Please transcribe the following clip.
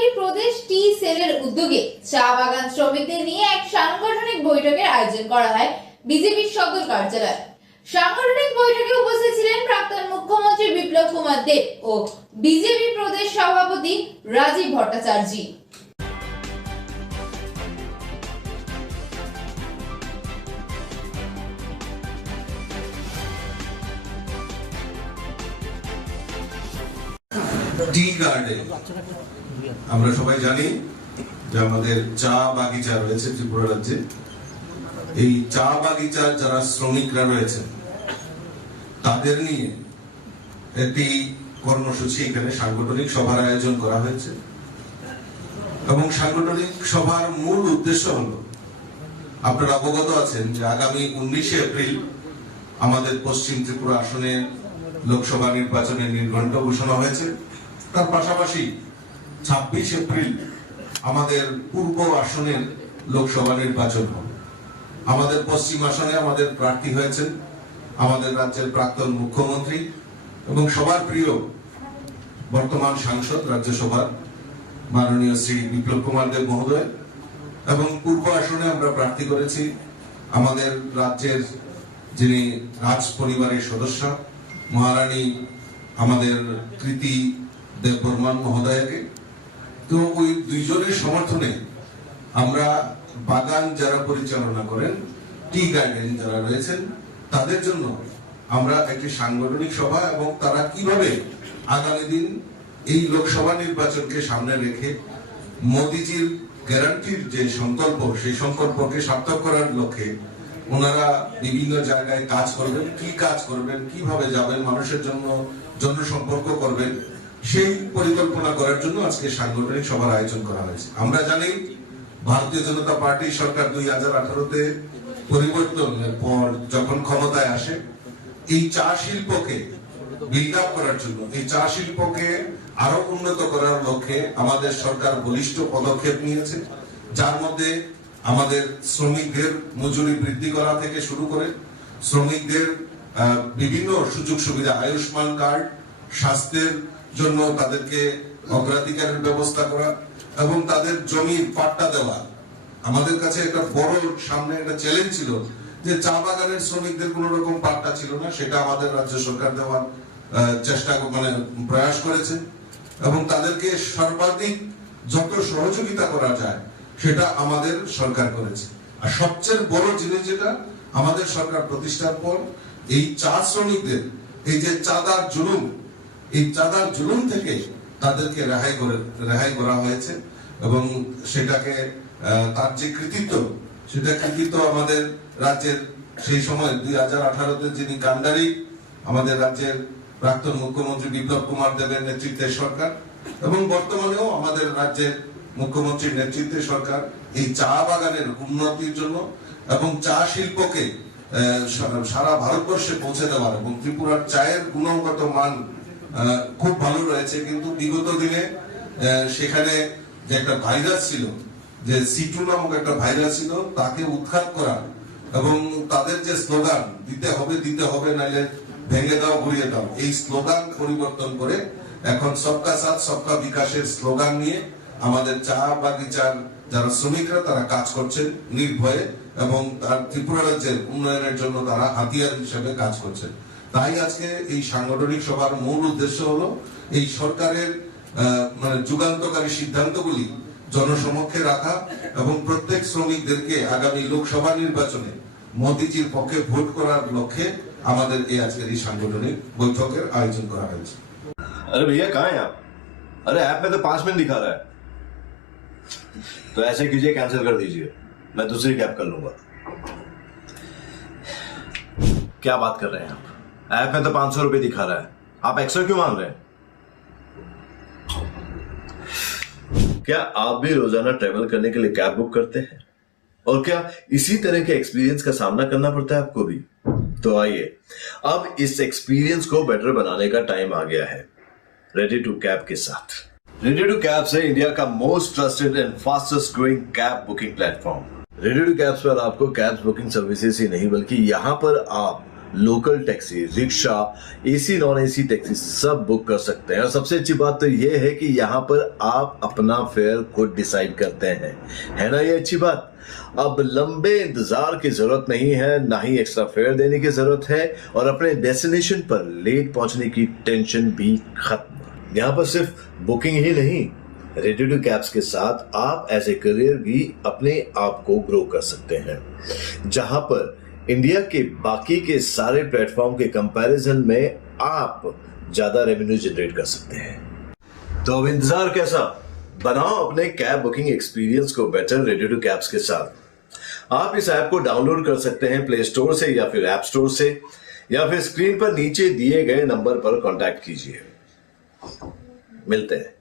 Party প্রদেশ টি সেলের উদ্যোগে চা বাগান শ্রমিকদের নিয়ে এক সাংগঠনিক বৈঠকের আয়োজন করা হয় বিজেপির সদর কার্যালয়ে। সাংগঠনিক বৈঠকে উপস্থিত ছিলেন প্রাক্তন মুখ্যমন্ত্রী বিপ্লব কুমার দেব ও বিজেপি প্রদেশ সভাপতি রাজীব ভট্টাচার্য। টি গার্ডেন আমরা সবাই জানি যে আমাদের চা বাগিচা রয়েছে ত্রিপুরা রাজ্যে। এই চা বাগিচার যারা শ্রমিকরা রয়েছে তাদের নিয়ে একটি কর্মসূচি এখানে সাংগঠনিক সভার আয়োজন করা হয়েছে এবং সাংগঠনিক সভার মূল উদ্দেশ্য হলো, আপনারা অবগত আছেন যে আগামী 19শে এপ্রিল আমাদের পশ্চিম ত্রিপুরা আসনে লোকসভা নির্বাচনের নির্ঘণ্ট ঘোষণা হয়েছে। তার পাশাপাশি 26 এপ্রিল আমাদের পূর্ব আসনের লোকসভা নির্বাচন হবে। আমাদের পশ্চিম আসনে আমাদের প্রার্থী হয়েছেন আমাদের রাজ্যের প্রাক্তন মুখ্যমন্ত্রী এবং সবার প্রিয় বর্তমান সাংসদ রাজ্যসভার মাননীয় শ্রী বিপ্লব কুমার দেব মহোদয়, এবং পূর্ব আসনে আমরা প্রার্থী করেছি আমাদের রাজ্যের যিনি রাজ পরিবারের সদস্য মহারানী আমাদের কৃতি দেববর্মন মহোদয়কে। তো ওই দুইজনের সমর্থনে আমরা বাগান যারা পরিচালনা করেন, টি গার্ডেন যারা রয়েছেন, তাদের জন্য আমরা একটি সাংগঠনিক সভা এবং তারা কিভাবে আগামী দিন এই লোকসভা নির্বাচনকে সামনে রেখে মোদিজির গ্যারান্টির যে সংকল্প, সেই সংকল্পকে সার্থক করার লক্ষ্যে ওনারা বিভিন্ন জায়গায় কাজ করবেন, কি কাজ করবেন, কিভাবে যাবেন, মানুষের জন্য জনসম্পর্ক করবেন, সেই পরিকল্পনা করার জন্য আজকে সাংগঠনিক সভার আয়োজন করা হয়েছে। আমরা জানি ভারতীয় জনতা পার্টি সরকার 2018-তে পরিবর্তনের পর যখন ক্ষমতায় আসে, এই চা শিল্পকে বিল্ড আপ করার জন্য, এই চা শিল্পকে আরো উন্নত করার লক্ষ্যে আমাদের সরকার বলিষ্ঠ পদক্ষেপ নিয়েছে, যার মধ্যে আমাদের শ্রমিকদের মজুরি বৃদ্ধি করা থেকে শুরু করে শ্রমিকদের বিভিন্ন সুযোগ সুবিধা, আয়ুষ্মান কার্ড, স্বাস্থ্যের জন্য তাদেরকে অগ্রাধিকারের ব্যবস্থা করা এবং তাদের জমির পাট্টা দেওয়া। আমাদের কাছে একটা বড় সামনে একটা চ্যালেঞ্জ ছিল যে চা বাগানের শ্রমিকদের কোন রকম পাট্টা ছিল না, সেটা আমাদের রাজ্য সরকার দেওয়ার চেষ্টা প্রয়াস করেছে এবং তাদেরকে সর্বাধিক যত সহযোগিতা করা যায় সেটা আমাদের সরকার করেছে। আর সবচেয়ে বড় জিনিস যেটা আমাদের সরকার প্রতিষ্ঠার পর এই চা শ্রমিকদের এই যে চাঁদার জুলুম, এই চাঁদার জুলুম থেকে তাদেরকে রেহাই করা হয়েছে এবং সেটাকে তার যে কৃতিত্ব, সেটা কৃতিত্ব আমাদের রাজ্যের সেই সময় 2018-তে যিনি কান্ডারি আমাদের রাজ্যের প্রাক্তন মুখ্যমন্ত্রী বিপ্লব কুমার দেবের নেতৃত্বের সরকার এবং বর্তমানেও আমাদের রাজ্যের মুখ্যমন্ত্রীর নেতৃত্বে সরকার এই চা বাগানের উন্নতির জন্য এবং চা শিল্পকে সারা ভারতবর্ষে পৌঁছে দেওয়ার এবং ত্রিপুরার চায়ের গুণগত মান খুব ভালো রয়েছে। কিন্তু বিগত দিনে সেখানে যে একটা ভাইরাস ছিল, যে C2 নামক একটা ভাইরাস ছিল, তাকে উৎখাত করা এবং তাদের যে স্লোগান দিতে হবে নাইলে ভেঙে দাও ঘুরিয়ে দাও, এই স্লোগান পরিবর্তন করে এখন সবকা সাথ সবকা বিকাশের স্লোগান নিয়ে আমাদের চা বাগিচার যারা শ্রমিকরা তারা কাজ করছেন নির্ভয়ে এবং তার ত্রিপুরা রাজ্যের উন্নয়নের জন্য তারা হাতিয়ার হিসেবে কাজ করছেন। তাই আজকে এই সাংগঠনিক সভার মূল উদ্দেশ্য হলো এই সরকারের যুগান্তকারী সিদ্ধান্তগুলি জনসমক্ষে রাখা এবং প্রত্যেক শ্রমিকদেরকে আগামী লোকসভা নির্বাচনে মোদিজির পক্ষে ভোট করার লক্ষ্যে আমাদের এই আজকের এই সাংগঠনিক বৈঠকের আয়োজন করা হয়েছে। अरे भैया कहाँ हैं आप? अरे ऐप में तो 5 मिनट दिखा रहा है। तो ऐसे कीजिए, कैंसिल कर दीजिए, मैं दूसरी कैब कर लूंगा। क्या बात कर रहे हैं आप? ऐप में तो 500 रुपए दिखा रहा है, आप एक्स्ट्रा क्यों मांग रहे हैं? क्या आप भी रोजाना ट्रेवल करने के लिए कैब बुक करते हैं? और क्या इसी तरह के एक्सपीरियंस का सामना करना पड़ता है आपको भी? तो आइए, अब इस एक्सपीरियंस को बेटर बनाने का टाइम आ गया है रेडी टू कैब के साथ। रेडी टू कैब से इंडिया का most trusted and fastest growing cab booking platform. Ready to cabs पर आपको कैब्स बुकिंग सर्विसेज ही नहीं बल्कि यहाँ पर आप local taxi, rickshaw, AC non AC taxi सब बुक कर सकते हैं। और सबसे अच्छी बात तो ये है कि यहाँ पर आप अपना फेयर खुद डिसाइड करते हैं, है ना ये अच्छी बात। अब लंबे इंतजार की जरूरत नहीं है, ना ही एक्स्ट्रा फेयर देने की जरूरत है, और अपने डेस्टिनेशन पर लेट पहुंचने की टेंशन भी खत्म। यहाँ पर सिर्फ बुकिंग ही नहीं, रेडी टू कैब्स के साथ आप एज ए करियर भी अपने आप को ग्रो कर सकते हैं, जहां पर इंडिया के बाकी के सारे प्लेटफॉर्म के कंपैरिजन में आप ज्यादा रेवेन्यू जनरेट कर सकते हैं। तो अब इंतजार कैसा, बनाओ अपने कैब बुकिंग एक्सपीरियंस को बेटर रेडी टू कैब्स के साथ। आप इस ऐप को डाउनलोड कर सकते हैं प्ले स्टोर से या फिर ऐप स्टोर से, या फिर स्क्रीन पर नीचे दिए गए नंबर पर कांटेक्ट कीजिए। मिलते हैं।